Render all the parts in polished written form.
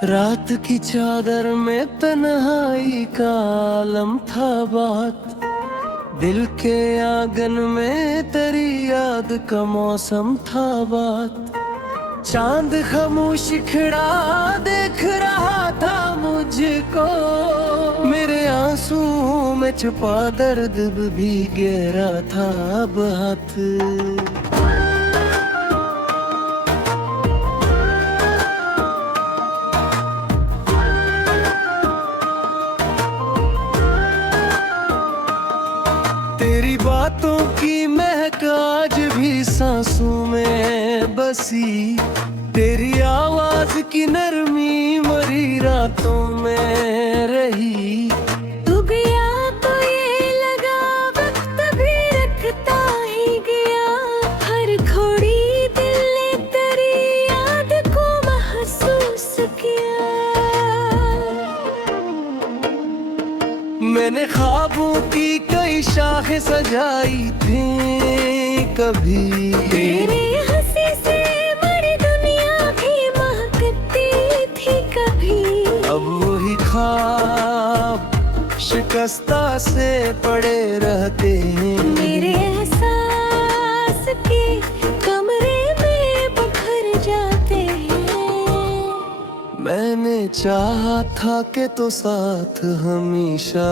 रात की चादर में तन्हाई का आलम था बात, दिल के आंगन में तेरी याद का मौसम था बात। चांद खामोश खड़ा देख रहा था मुझको, मेरे आंसू में छुपा दर्द भी गहरा था अब हाथ। तेरी बातों की महक आज भी सांसों में बसी, तेरी आवाज की नरमी मरी रातों में रही। तू गया तो ये लगा वक्त भी रखता ही गया, हर खोड़ी दिल ने तेरी याद को महसूस किया। मैंने ख्वाबों की कई शाखें सजाई थी कभी, तेरे हंसी से बड़ी दुनिया भी महकती थी कभी। अब वही ख्वाब शिकस्ता से पड़े रहते हैं, मेरे एहसास के कमरे में बिखर जाते हैं। मैंने चाहा था कि तो साथ हमेशा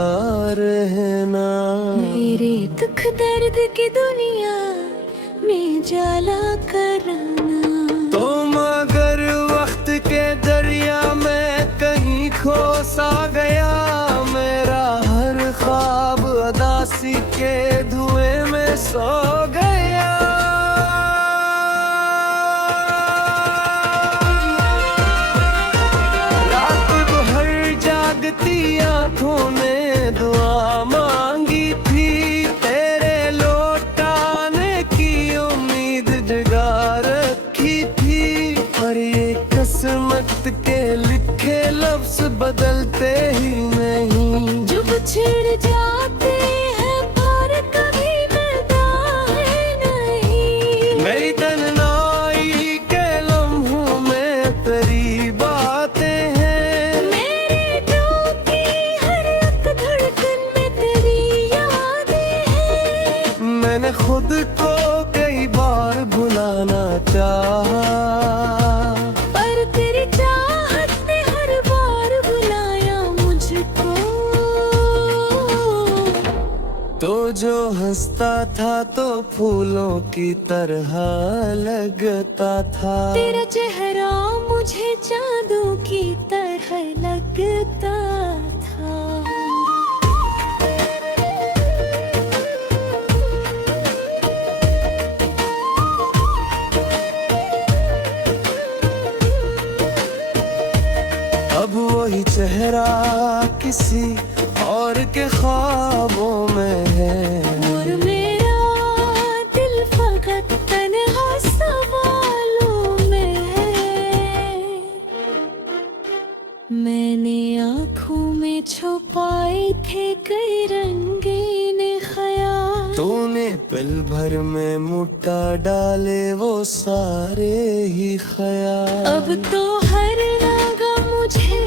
रहना, मेरे दुख दर्द की दुनिया में जाला करना। तुम अगर वक्त के दरिया में कहीं खो सा गया, मेरा हर ख्वाब उदासी के धुएं में सो गया। रात भर जागती आंखों ने दुआ मांगी थी, तेरे लौटाने की उम्मीद जगा रखी थी। पर ये किस्मत के लिखे लफ्ज बदलते ही नहीं, जो बिछड़ जाते हैं पर कभी मिलता है नहीं। मेरी तन्हाई के लम्हों में तेरी बातें हैं, मेरे दिल की हर एक धड़कन में तेरी यादें हैं। मैंने खुद को कई बार भुलाना चाहा, पर तेरी चाहत ने हर बार बुलाया मुझको। तो जो हंसता था तो फूलों की तरह लगता था, तेरा चेहरा मुझे जादू की तरह लगता था। अब वही चेहरा किसी और के ख्वाबों में है, और मेरा दिल फकत तन्हा सवालों में है। मैंने आँखों में छुपाए थे कई रंगीन ख्याल, तूने पल भर में मुट्ठा डाले वो सारे ही ख्याल। अब तो हर लगा मुझे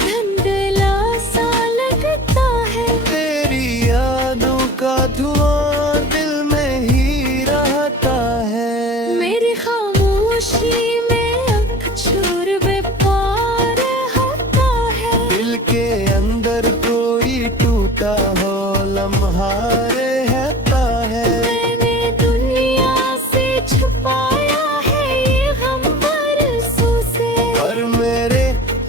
धुंधला सा लगता है, तेरी यादों का धुआं दिल में ही रहता है। मेरी खामोशी में अक्षर बेपार होता है। दिल के अंदर कोई टूटा हो लम्हा रहता है, मैंने दुनिया से छुपाया है ये गम बरसों से, पर मेरे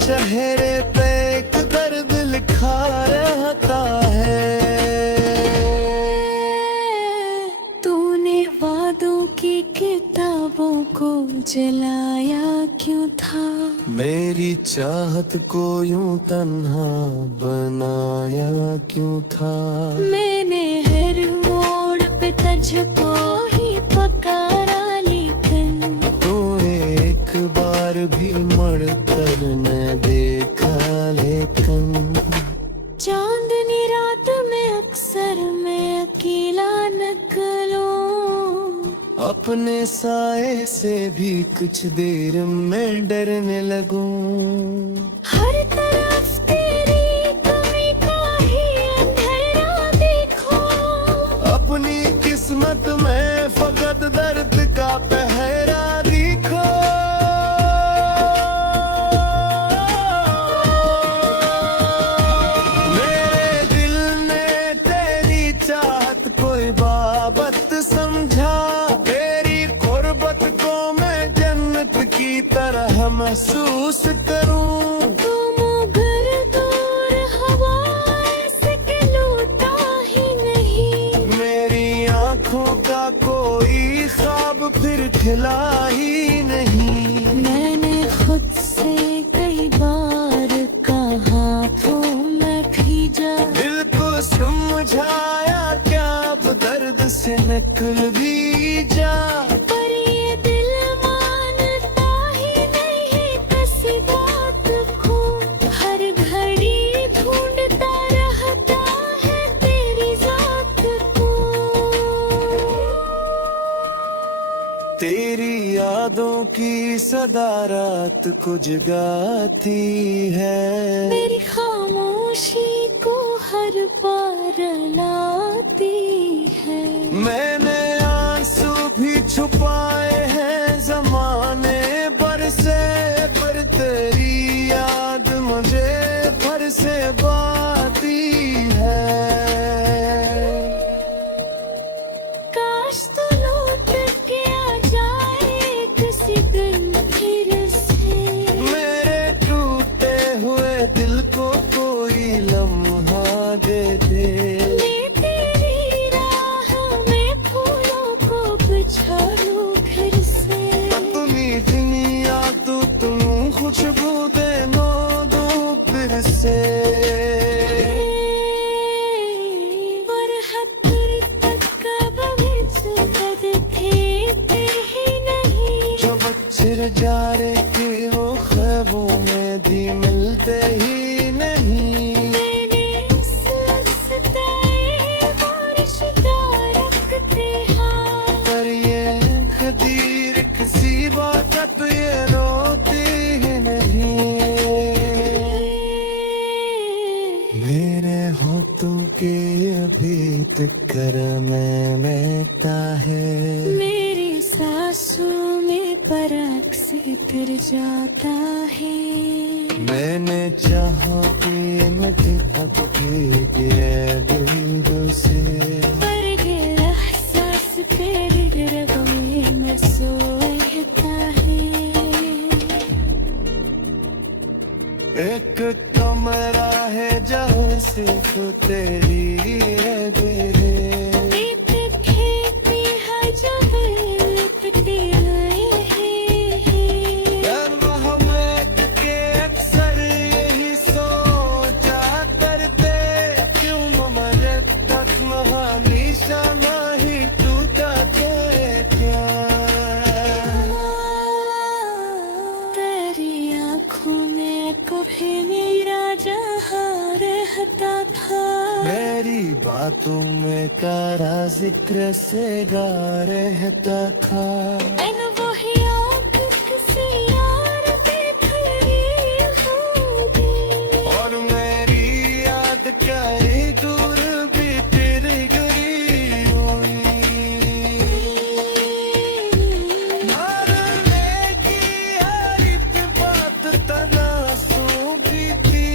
चेहरे पे एक दर्द लिखा रहता है। तूने वादों की किताबों को जलाया क्यों था, मेरी चाहत को यूं तन्हा बनाया क्यों था। मैंने हर मोड़ पे तुझको ही पकारा, लेकिन तूने एक बार भी मुड़ कर न देखा, लेकिन चांदनी रात में अक्सर मैं अकेला निकलूं, अपने साए से भी कुछ देर में डरने लगूं। हर तरफ तेरी कमी का ही अंधेरा देखो। अपनी किस्मत में फकत दर्द का पहरा दिखो। मेरे दिल ने तेरी चाहत कोई बाबत समझा। तेरी गुर्बत को मैं जन्नत की तरह महसूस करूं। तुम अगर दूर हवाएं से के लौटा ही नहीं। मेरी आंखों का कोई ख्वाब फिर खिला ही नहीं। मैंने खुद से कई बार कहा तो मैं भीजा। दिल को समझाया क्या अब दर्द से निकल भी जा। पर ये दिल मानता ही नहीं किसी बात को। हर घड़ी ढूंढता रहता है तेरी जात को। तेरी यादों की सदा रात को जगाती है। मेरी खामोशी को हर बार लाती है। मैंने आंसू भी छुपाए हैं जमाने भर से, पर तेरी याद मुझे भर से बाती है। काश तू लौट के आ जाए किसी दिन फिर से। मेरे टूटे हुए दिल को कोई लम्हा दे दे। मैं तेरी राह में फूलों को बिछा लूं फिर से। अपनी दुनिया तो तुम खुशबू दे नो दो फिर से। बरहत्तर तक का भविष्य बदलते ही नहीं। जो बच्चे जा रहे के वो ख्वाबों में भी मिलते ही नहीं। मैंने सताए बारिशदा रखते हाथ। पर ये खदीर किसी बात पे ये रोती ही नहीं। मेरे होठों के अभी तक में महकता है। मेरी सांसों में परख से तर जाता है। मैंने चाहा कि मिटे अब भी ये दिल से। पर ये एहसास तेरे रगों में सोता है। एक कमरा है जहाँ सिर्फ तेरी है बेरे। बीत खेती है जब लिपटी महमद के अक्सर यही सोचा करते, क्यों ममरत तक हमेशा नहीं टूटा क्या। तेरी आँखों में कभी मेरा जहाँ रहता था। मेरी बातों में कारा जिक्र से गा रहता था। इन वही आँख किसी यार पे खड़ी होगी। और मेरी याद कहीं दूर भी तेरी गई हुई। मरने की हर एक बात तनासों की थी।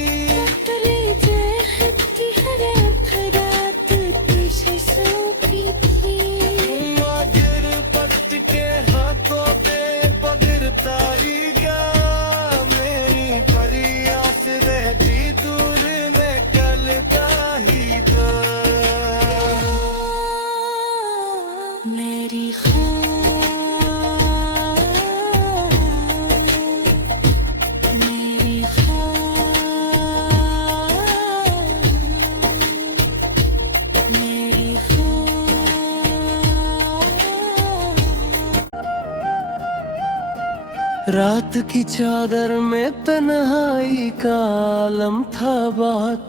तेरे जहती हर रात तुझे सौंपी थी। मगर पट के हाथों पे पकड़ता ही गया। मेरी परियां से रहती दूर में कलता ही था। मेरी मेरी मेरी रात की चादर में तन्हाई का आलम था बात।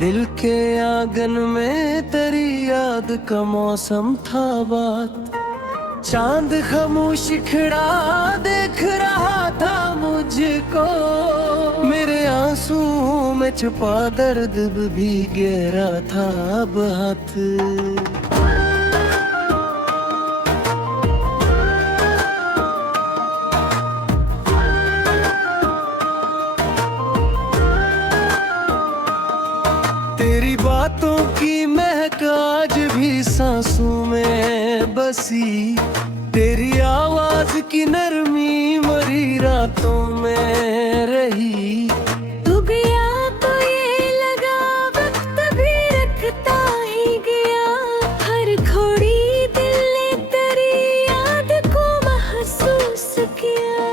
दिल के आंगन में तेरी याद का मौसम था बात। चांद खामोश खड़ा देख रहा था मुझको, मेरे आंसू में छुपा दर्द भी गहरा था अब हाथ। तेरी बातों की महक आज भी सांसों में बसी, तेरी आवाज की नरमी मरी रातों में रही। तू गया तो ये लगा वक्त भी रखता ही गया, हर खोड़ी दिल ने तेरी याद को महसूस किया।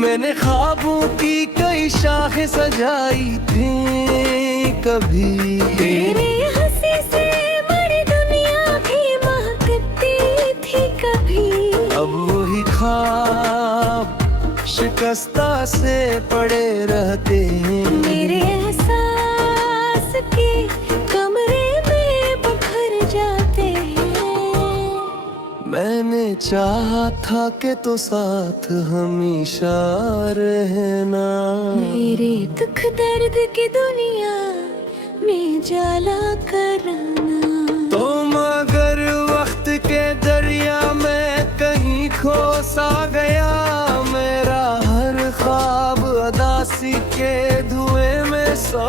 मैंने ख्वाबों की कई शाखें सजाई थी कभी, तेरे हंसी से बड़ी दुनिया भी महकती थी कभी। अब वही ख्वाब शिकस्ता से पड़े रहते हैं, मेरे एहसास के कमरे में बिखर जाते हैं। मैंने चाहा था कि तो साथ हमेशा रहना, मेरे दुख दर्द की दुनिया में जाला करना। तुम अगर वक्त के दरिया में कहीं खो सा गया, मेरा हर ख्वाब अदासी के धुएं में सो